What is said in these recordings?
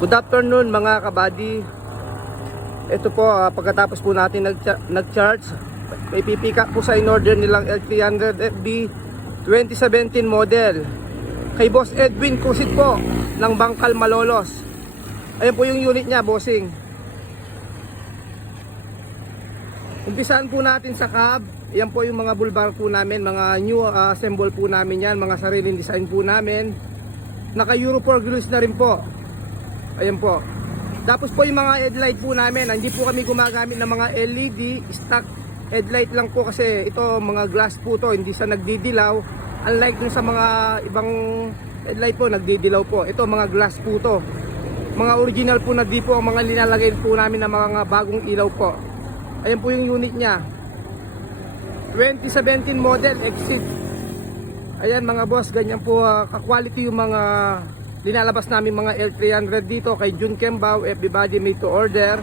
Good afternoon mga kabady. Ito po, pagkatapos po natin nag-charge, may pipick up po sa in-order nilang L300FB 2017 model. Kay Boss Edwin Kusit po ng Bangkal, Malolos. Ayan po yung unit niya, bossing. Umpisaan po natin sa cab. Ayan po yung mga bulbar po namin, mga new assemble po namin yan, mga sariling design po namin. Naka Euro 4 grills na rin po. Ayan po. Tapos po yung mga headlight po namin, hindi po kami gumagamit ng mga LED, stock headlight lang po kasi ito mga glass po to, hindi siya nagdidilaw. Unlike dun sa mga ibang headlight po, nagdidilaw po. Ito mga glass po to. Mga original po na di po ang mga linalagay po namin ng mga bagong ilaw po. Ayan po yung unit niya. 2017 model Exit. Ayan mga boss, ganyan po ka-quality yung mga linalabas namin mga L300 dito kay Jun Kembao, FB Body made to order.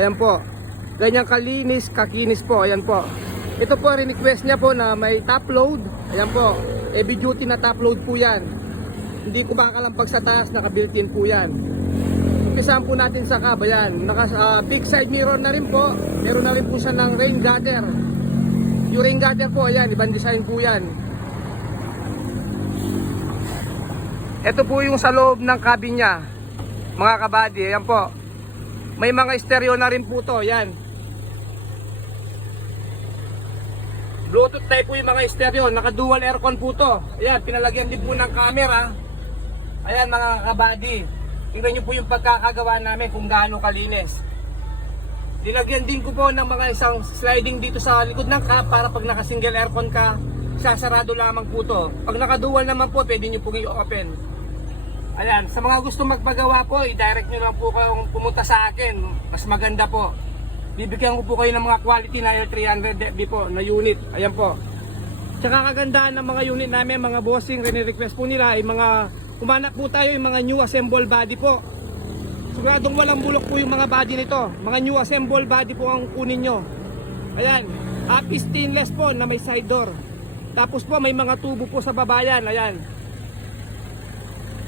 Ayan po. Ganyang kalinis, kakinis po. Ayan po. Ito po request niya po na may top load. Ayan po. Heavy duty na top load po yan. Hindi ko makakalampag sa taas, naka-built-in po yan. Umpisahan po natin sa cab. Ayan. Big side mirror na rin po. Meron na rin po siya ng rain gutter. Yung rain gutter po, ayan. Ibang design po yan. Ito po yung sa loob ng cabin niya, mga kabady. Ayan po. May mga stereo na rin po to. Ayan. Bluetooth type po yung mga stereo. Naka dual aircon po to. Ayan, pinalagyan din po ng camera. Ayan mga kabady. Tingnan nyo po yung pagkakagawa namin kung gaano kalinis. Nilagyan din ko po ng mga isang sliding dito sa likod ng cab para pag naka single aircon ka, sasarado lamang po to. Pag naka dual naman po, pwede nyo pong i-open. Ayan, sa mga gusto magpagawa po, i-direct nyo lang po kayong pumunta sa akin. Mas maganda po. Bibigyan ko po kayo ng mga quality na L300FB po na unit. Ayan po. Tsaka kagandahan ng mga unit namin, mga bossing, request po nila ay mga, kumanak po tayo yung mga new assemble body po. Siguradong walang bulok po yung mga body nito. Mga new assemble body po ang kunin nyo. Ayan, happy stainless po na may side door. Tapos po may mga tubo po sa babayan. Ayan.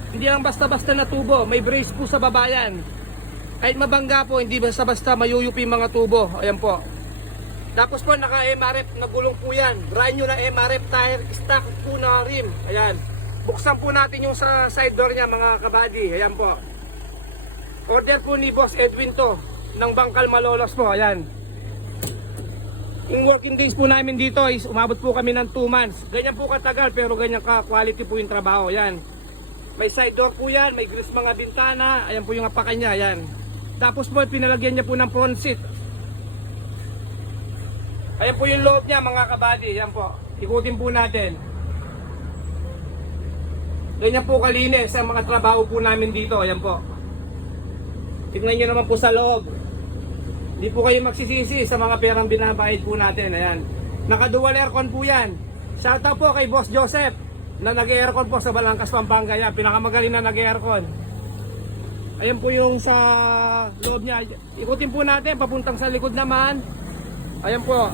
Hindi lang basta-basta na tubo, may brace po sa babayan. Kahit mabangga po, hindi basta-basta mayuyupi mga tubo. Ayan po. Tapos po naka-MRF na gulong po yan. Brand new na MRF tire, stock po na rim. Ayan. Buksan po natin yung sa side door niya mga kabady. Ayan po. Order po ni Boss Edwin to ng Bangkal, Malolos po. Ayan. Yung working days po namin dito is umabot po kami ng 2 months. Ganyan po katagal pero ganyan ka-quality po yung trabaho. Ayan. May side door po yan, may grills mga bintana. Ayan po yung apakan niya, ayan. Tapos po, pinalagyan niya po ng front seat. Ayan po yung loob niya mga kabady. Ayan po, ikutin po natin. Ganyan po kalinis ang mga trabaho po namin dito. Ayan po. Tignan nyo naman po sa loob. Hindi po kayo magsisisi sa mga perang binabayad po natin. Ayan. Naka-dual aircon po yan. Shoutout po kay Boss Joseph na nag-aircon po sa Balangkas, Pampanga. Yan, pinakamagaling na nag-aircon. Ayan po yung sa loob niya. Ikutin po natin, papuntang sa likod naman. Ayan po.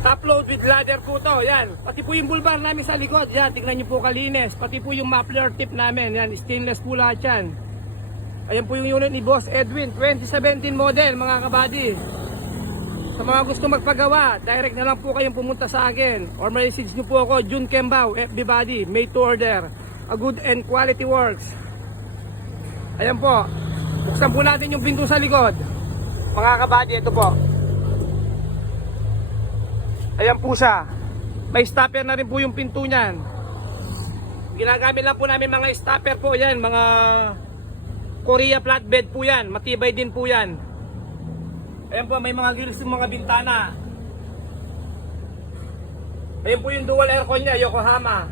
Top load with ladder po to. Yan. Pati po yung bulbar namin sa likod. Yan, tignan nyo po kalinis. Pati po yung muffler tip namin. Yan, stainless po lahat yan. Ayan po yung unit ni Boss Edwin. 2017 model, mga kabady. Sa mga gusto magpagawa, direct na lang po kayong pumunta sa akin or message nyo po ako, Jun Kembao, FB Body, made to order. A good and quality works. Ayan po. Buksan po natin yung pinto sa likod. Mga kabady, ito po. Ayan po siya. May stopper na rin po yung pinto niyan. Ginagamit lang po namin mga stopper po yan. Mga Korea flatbed po yan. Matibay din po yan. Ayan po, may mga grills ng mga bintana. Ayan po yung dual aircon niya, Yokohama.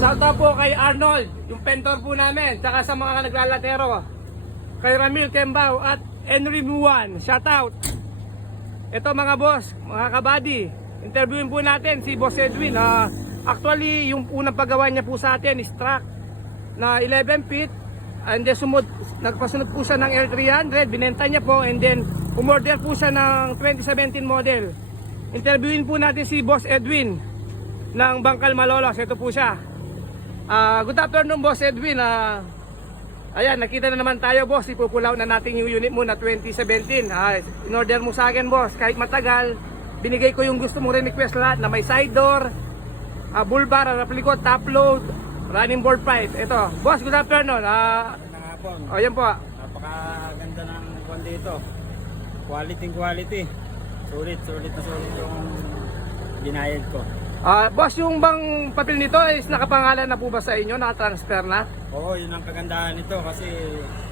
Shoutout po kay Arnold, yung pentor po namin, tsaka sa mga naglalatero. Kay Ramil Kembao at Henry Muan, shoutout. Ito mga boss, mga kabady, interviewin po natin si Boss Edwin. Actually, yung unang paggawa niya po sa atin is truck na 11 feet. And then nagpasunod po siya ng L300, binenta niya po, and then umorder po siya ng 2017 model. interviewin po natin si Boss Edwin ng Bangkal Malolos. Ito po siya. Good afternoon, Boss Edwin. Ayan, nakita na naman tayo, boss. Ipupulaw na natin yung unit mo na 2017. In order mo sa akin, boss, kahit matagal, binigay ko yung gusto mong request lahat na may side door, bull bar, replicot, top load, running board pipe. Ito, boss, good afternoon. Nangapon. Ayan po. Napakaganda ng kwan dito. Quality. Sulit yung binayad ko. Boss, yung bang papel nito is nakapangalan na po ba sa inyo? Nakatransfer na? Oo, yun ang kagandahan nito kasi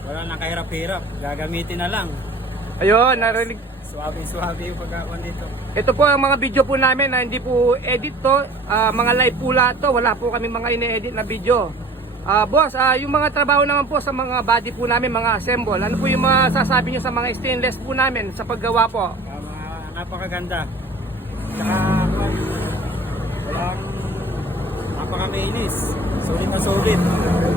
wala nang kahirap-hirap. Gagamitin na lang. Ayun, narinig. Suwabe yung pagkakuan dito. Ito po ang mga video po namin na hindi po edit to. Mga live po lahat to. Wala po kami mga ine-edit na video. Boss, yung mga trabaho naman po sa mga body po namin, mga assemble. Ano po yung mga sasabi nyo sa mga stainless po namin sa paggawa po? Napakaganda. Tsaka napakaminis. Sulit na sulit.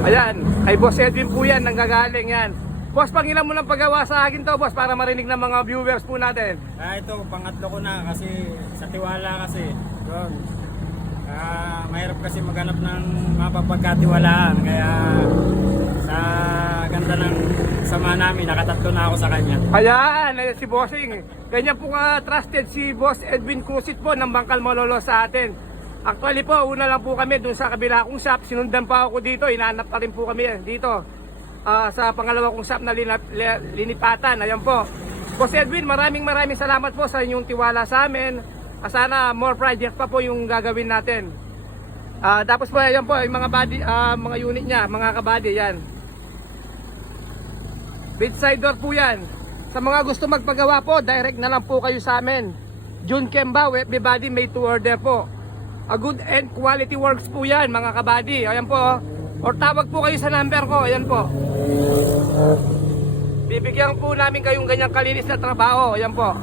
Ayan, kay Boss Edwin po yan, nanggagaling yan. Boss, pangilan mo ng paggawa sa akin to, boss, para marinig ng mga viewers po natin. Ito, pangatlo ko na kasi sa tiwala kasi. Yun. Mahirap kasi maghanap ng mapapagkatiwalaan. Kaya sa ganda ng sama namin, nakatatlo na ako sa kanya. Ayan, si Bossing. Ganyan po ka trusted si Boss Edwin Crusit po ng Bangkal Malolos sa atin. Actually po, una lang po kami dun sa kabila kong shop. Sinundan pa ako dito, inaanap pa rin po kami dito. Sa pangalawa kong shop na linipatan. Ayan po. Boss Edwin, maraming salamat po sa inyong tiwala sa amin. Sana more project pa po yung gagawin natin. Tapos po, ayan po, yung mga body, mga unit niya, mga kabady, yan. Bedside door po yan. Sa mga gusto magpagawa po, direct na lang po kayo sa amin. June Kemba, everybody made to order po. A good and quality works po yan, mga kabady. Ayan po, or tawag po kayo sa number ko. Ayan po. Bibigyan po namin kayong ganyang kalinis na trabaho. Ayan po.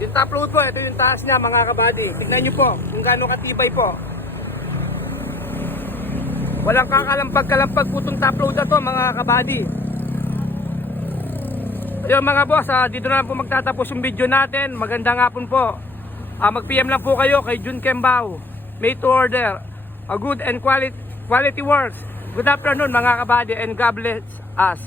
Yung top load po, ito yung taas niya, mga kabady. Tignan nyo po kung gaano katibay po. Walang kakalampag-kalampag po itong top load na to, mga kabady. Ayun mga boss, dito na lang po magtatapos yung video natin. Magandang hapon po. Mag-PM lang po kayo kay June Kembao. Made to order. A good and quality works. Good afternoon, mga kabady, and God bless us.